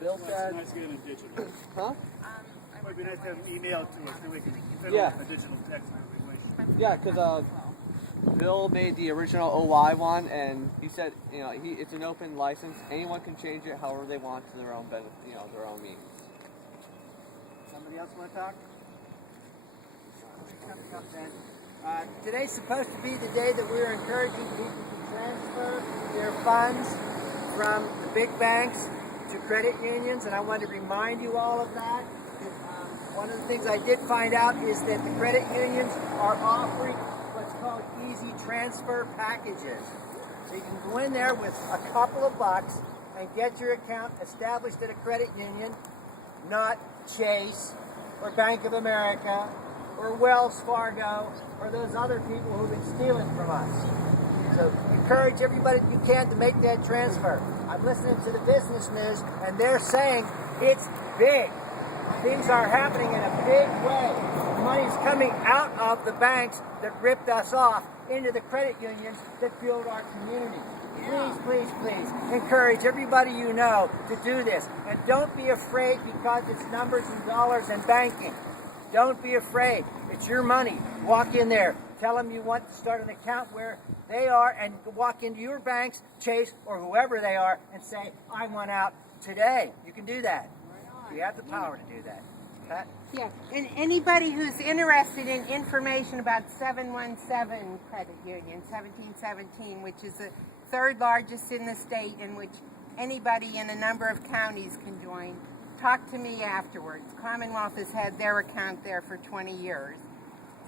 Bill said. Nice to get it digital. Huh? It would be nice to have them emailed to us so we can send Yeah. a digital text if we wish. Yeah, because Bill made the original OY one, and he said, it's an open license. Anyone can change it however they want to their own benefit, their own means. Somebody else want to talk? Coming up then. Today's supposed to be the day that we're encouraging people to transfer their funds from the big banks to credit unions, and I want to remind you all of that. One of the things I did find out is that the credit unions are offering what's called easy transfer packages. So you can go in there with a couple of bucks and get your account established at a credit union, not Chase or Bank of America or Wells Fargo or those other people who've been stealing from us. So encourage everybody you can to make that transfer. I'm listening to the business news and they're saying it's big. Things are happening in a big way. Money's coming out of the banks that ripped us off into the credit unions that build our community. Please, please, please encourage everybody you know to do this. And don't be afraid because it's numbers and dollars and banking. Don't be afraid. It's your money. Walk in there. Tell them you want to start an account where they are and walk into your banks, Chase, or whoever they are, and say, I want out today. You can do that. You have the power to do that. Pat? Yeah, and anybody who's interested in information about 717 Credit Union, 1717, which is the third largest in the state, in which anybody in a number of counties can join, talk to me afterwards. Commonwealth has had their account there for 20 years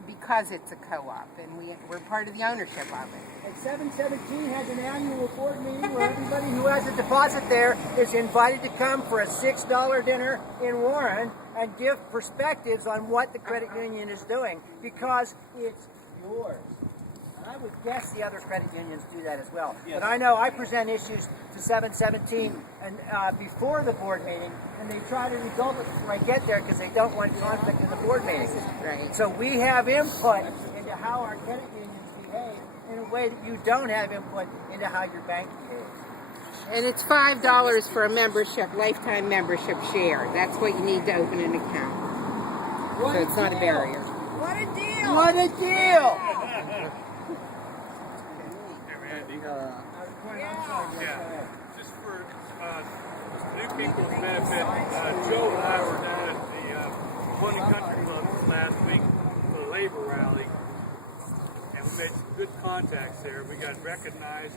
because it's a co-op, and we're part of the ownership of it. And 717 has an annual board meeting where everybody who has a deposit there is invited to come for a $6 dinner in Warren and give perspectives on what the credit union is doing because it's yours. And I would guess the other credit unions do that as well. Yes. But I know I present issues to 717 and before the board meeting, and they try to resolve it before I get there because they don't want conflict in the board meetings. Right. So we have input into how our credit unions behave in a way that you don't have input into how your bank behaves. And it's $5 for a membership, lifetime membership share. That's what you need to open an account. So it's not a barrier. What a deal! What a deal! Yeah, just for new people's benefit, Joe and I were down at the One Country Club last week for the labor rally, and we made some good contacts there. We got recognized.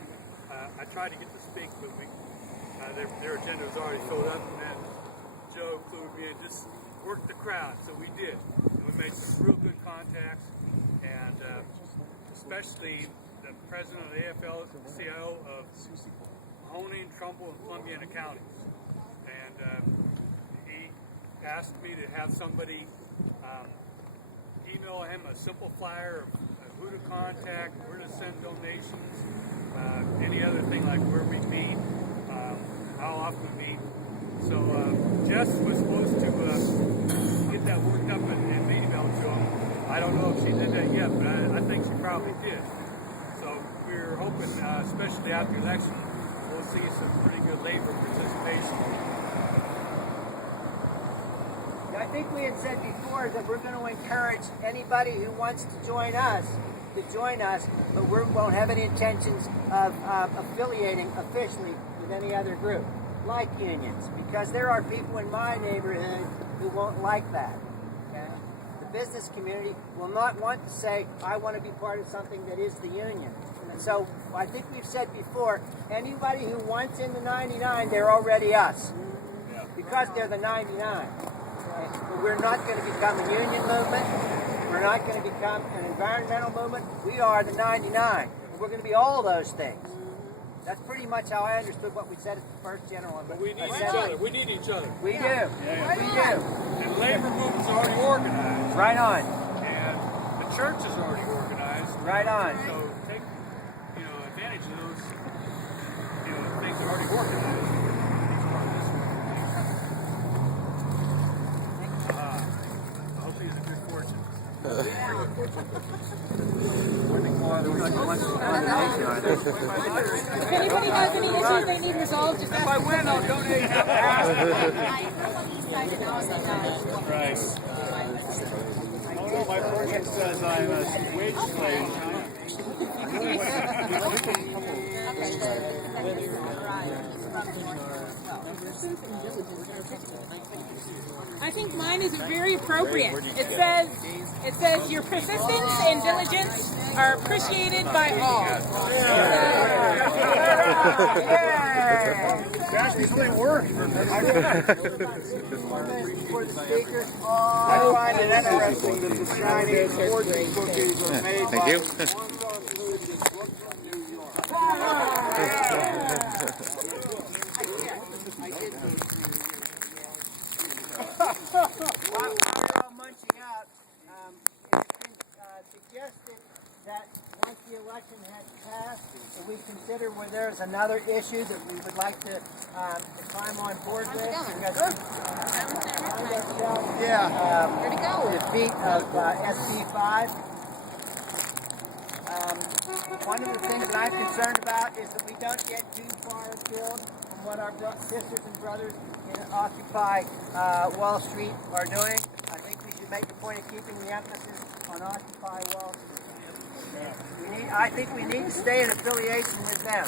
I tried to get to speak, but their agenda was already filled up, and then Joe included me and just worked the crowd, so we did. And we made some real good contacts, and especially the president of the AFL-CIO of Mahoning, Trumbull, and Columbiana counties. And he asked me to have somebody email him a simple flyer of who to contact, where to send donations, any other thing like where we meet, how often we meet. So Jess was supposed to get that worked up and emailed to him. I don't know if she did that yet, but I think she probably did. So we're hoping, especially after the election, we'll see some pretty good labor participation. I think we had said before that we're going to encourage anybody who wants to join us, but we won't have any intentions of affiliating officially with any other group, like unions, because there are people in my neighborhood who won't like that. Okay? The business community will not want to say, I want to be part of something that is the union. And so I think we've said before, anybody who wants in the 99, they're already us, because they're the 99. But we're not going to become a union movement. We're not going to become an environmental movement. We are the 99. And we're going to be all those things. That's pretty much how I understood what we said at the first general one. But we need each other. We need each other. We do. Yeah. We do. And the labor movement's already organized. Right on. And the church is already organized. Right on. So take advantage of those things that are already organized. Hopefully it's a good fortune. If anybody has any issues they need resolved, just If I win, I'll donate. Right. Oh no, my fortune says I'm a wage slave in China. I think mine is very appropriate. It says your persistence and diligence are appreciated by all. Actually, really worked. For the speakers, I find it interesting that the Chinese fortune cookies are made Thank by you. one who lives in Brooklyn, New York. While we're all munching out, it's been suggested that once the election has passed, that we consider where there's another issue that we would like to climb on board with. Where'd it go? Defeat of SB 5. One of the things that I'm concerned about is that we don't get too far afield from what our sisters and brothers in Occupy Wall Street are doing. I think we should make a point of keeping the emphasis on Occupy Wall Street. I think we need to stay in affiliation with them.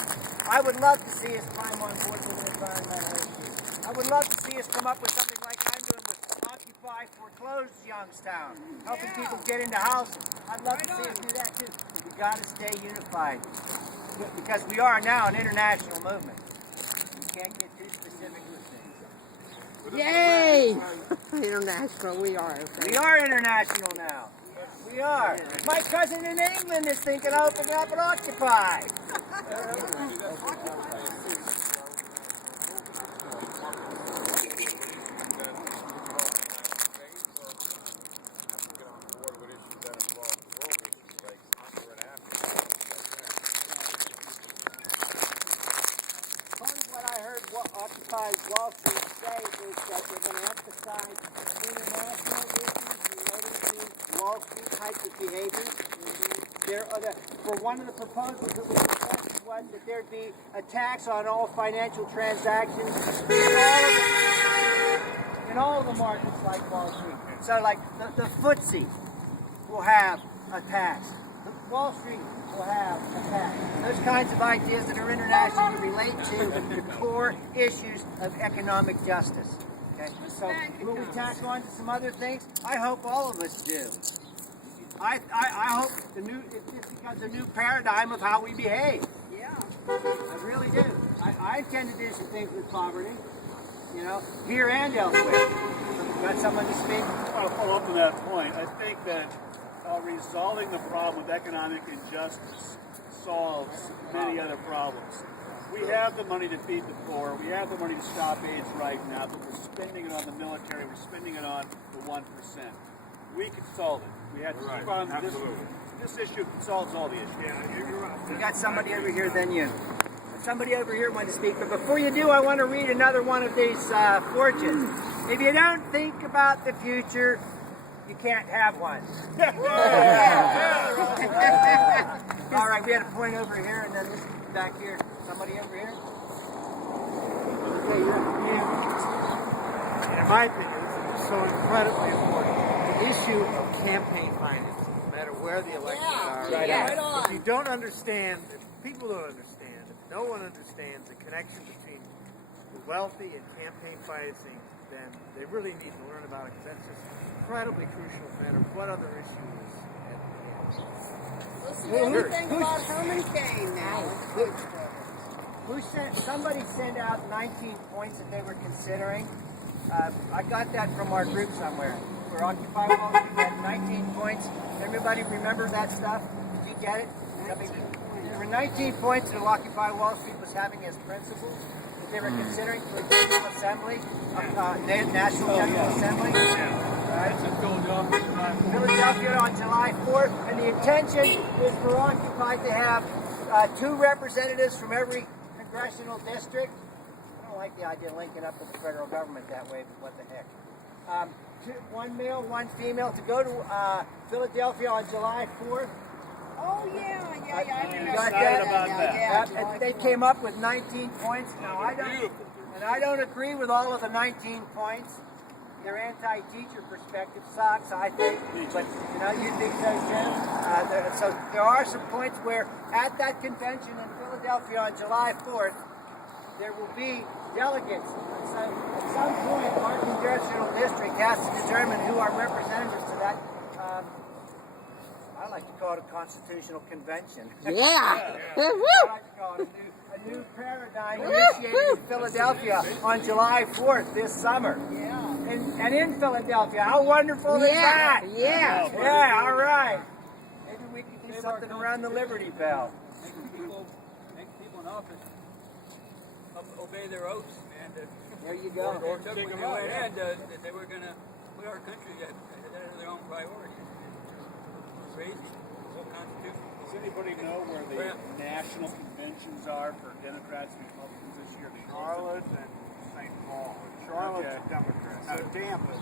I would love to see us climb on board with an environmental issue. I would love to see us come up with something like I'm doing with Occupy Foreclosed Youngstown, helping people get into housing. I'd love to see us do that too. But we got to stay unified because we are now an international movement. We can't get too specific with things. Yay! International, we are. We are international now. We are. My cousin in England is thinking of opening up an Occupy. Part of what I heard Occupy Wall Street say is that they're going to emphasize international issues relating to Wall Street types of behavior. For one of the proposals that was discussed was that there'd be a tax on all financial transactions in all of the markets like Wall Street. So like the FTSE will have a tax. Wall Street will have a tax. Those kinds of ideas that are international relate to the core issues of economic justice. Okay? So will we tack on to some other things? I hope all of us do. I hope it becomes a new paradigm of how we behave. Yeah. I really do. I intend to do some things with poverty, here and elsewhere. Got someone to speak? I want to follow up on that point. I think that resolving the problem with economic injustice solves many other problems. We have the money to feed the poor. We have the money to stop AIDS right now, but we're spending it on the military. We're spending it on the 1%. We can solve it. We have to keep on this issue solves all the issues. Yeah, you're right. We got somebody over here, then you. Somebody over here wanted to speak, but before you do, I want to read another one of these fortunes. If you don't think about the future, you can't have one. All right, we had a point over here, and then this back here. Somebody over here? Okay, In my opinion, this is so incredibly important. The issue of campaign finance, no matter where the elections are. If you don't understand, if people don't understand, if no one understands the connection between the wealthy and campaign financing, then they really need to learn about it, because that's just incredibly crucial no matter what other issues at hand. Anything about Herman Cain now. Somebody sent out 19 points that they were considering. I got that from our group somewhere. For Occupy Wall Street, we had 19 points. Everybody remember that stuff? Did you get it? There were 19 points that Occupy Wall Street was having as principles that they were considering for a General Assembly, National General Assembly. That's in Philadelphia. Philadelphia on July 4th, and the intention is for Occupy to have 2 representatives from every congressional district. I don't like the idea of linking up with the federal government that way, but what the heck. 1 male, 1 female, to go to Philadelphia on July 4th. Oh, yeah, I remember. Got excited that? about that. And they came up with 19 points. Now, I don't agree with all of the 19 points. Their anti-teacher perspective sucks, I think. But, you think so, Jim? So there are some points where at that convention in Philadelphia on July 4th, there will be delegates. So at some point, our congressional district has to determine who our representatives to that. I like to call it a constitutional convention. Yeah. I like to call it a new paradigm initiated in Philadelphia on July 4th this summer. Yeah. And in Philadelphia. How wonderful is that? Yeah. Yeah, all right. Maybe we can do something around the Liberty Bell. Make people in office obey their oaths, and There you go. or took when they went in that they were going to put our country ahead of their own priorities. It's crazy. The whole Constitution. Does anybody know where the national conventions are for Democrats and Republicans this year? Charlotte and St. Paul. Charlotte's Okay. Democrats. So Tampa.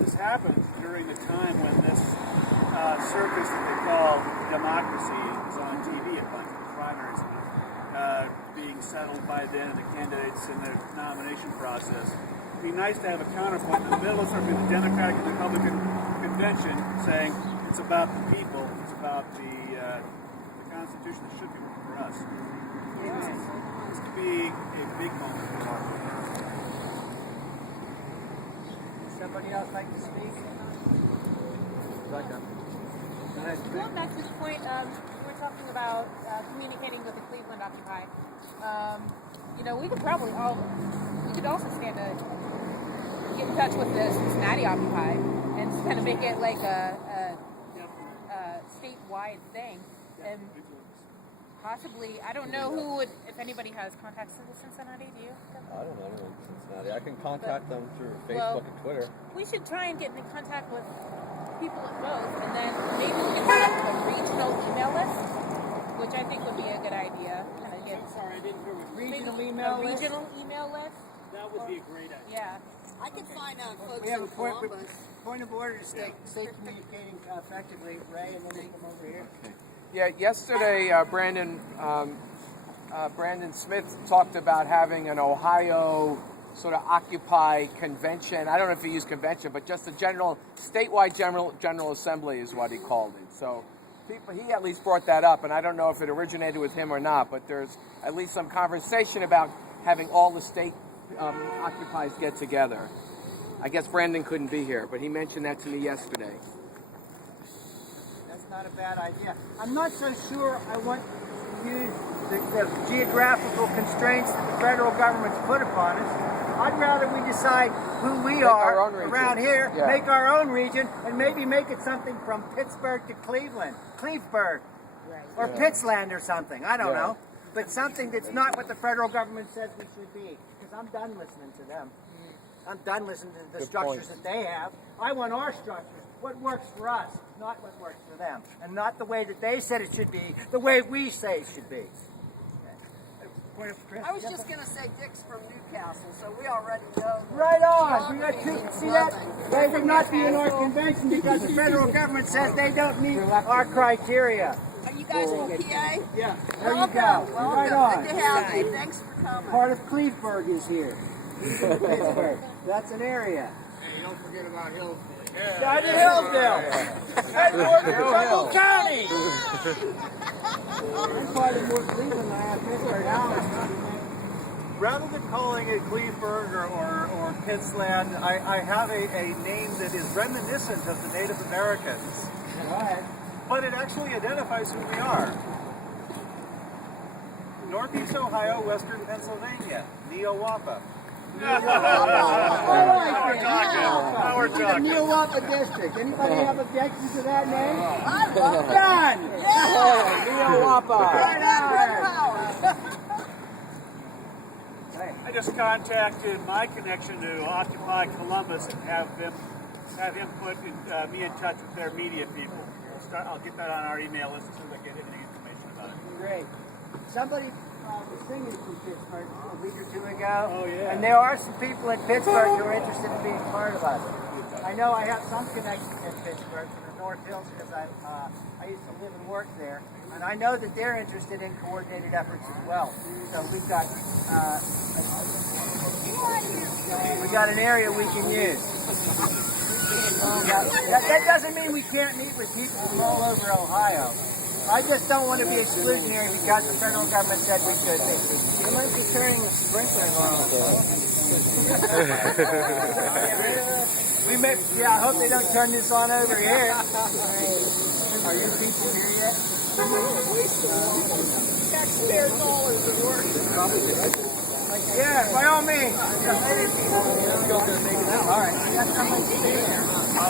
This happens during the time when this circus that they call democracy is on TV, a bunch of primaries being settled by then, and the candidates in the nomination process. It'd be nice to have a counterpoint in the middle of something, the Democratic and Republican convention saying it's about the people, it's about the Constitution that should be working for us. This could be a big moment for our country. Somebody else like to speak? Going back to the point, we're talking about communicating with the Cleveland Occupy. We could also stand to get in touch with the Cincinnati Occupy and just kind of make it like a statewide thing. And possibly, I don't know who would, if anybody has contacts in Cincinnati, do you? I don't know anyone in Cincinnati. I can contact them through Facebook and Twitter. We should try and get in contact with people at both, and then maybe we can set up a regional email list, which I think would be a good idea. Kind of get Sorry, I didn't hear what Regional maybe email a list? regional email list. that would be a great idea. Yeah. I could find out folks We have a in point Columbus. of order to stay communicating effectively, Ray, and then we come over here. Yeah, yesterday Brandon Smith talked about having an Ohio sort of Occupy convention. I don't know if he used convention, but just a statewide general assembly is what he called it. So he at least brought that up, and I don't know if it originated with him or not, but there's at least some conversation about having all the state occupies get together. I guess Brandon couldn't be here, but he mentioned that to me yesterday. That's not a bad idea. I'm not so sure I want to use the geographical constraints that the federal government's put upon us. I'd rather we decide who we our are own region. around here, Yeah. make our own region, and maybe make it something from Pittsburgh to Cleveland, Cleveburg, or Pittsland or something. I don't know. But something that's not what the federal government says we should be. Because I'm done listening to them. I'm done listening to the structures that they have. I want our structures. What works for us, not what works for them. And not the way that they said it should be, the way we say it should be. I was just going to say Dick's from Newcastle, so we already know. Right on. We got geography two, is see that? nothing. They would not be in our convention because the federal government says they don't meet our criteria. Are you guys from PA? Yeah. There you Welcome. go. Welcome. Right on. Good to have you. Thanks for coming. Part of Cleveburg is here. Pittsburgh. That's an area. Hey, don't forget about Hillsborough. Down to Hillsdale. Headquarters of Trumbull County. I'm part of North Cleveland than I have Pittsburgh now. Rather than calling it Cleveburg or Pittsland, I have a name that is reminiscent of the Native Americans, Go ahead. but it actually identifies who we are. Northeast Ohio, Western Pennsylvania, Neowapa. Now we're talking. The Neowapa District. Anybody have objections to that name? Done. Neowapa. I just contacted my connection to Occupy Columbus and have him put me in touch with their media people. I'll get that on our email list as soon as I get any information about it. Great. Somebody was singing from Pittsburgh a week or two ago. Oh, yeah. And there are some people in Pittsburgh who are interested in being part of us. I know I have some connections in Pittsburgh to the North Hills because I used to live and work there, and I know that they're interested in coordinated efforts as well. So we've got an area we can use. That doesn't mean we can't meet with people from all over Ohio. I just don't want to be exclusionary because the federal government said we could be. You might be turning the sprinkler on. I hope they don't turn this on over here. Are you teaching here yet? Taxpayer dollars at work. Yeah, by all means. All right. That's how much you pay there.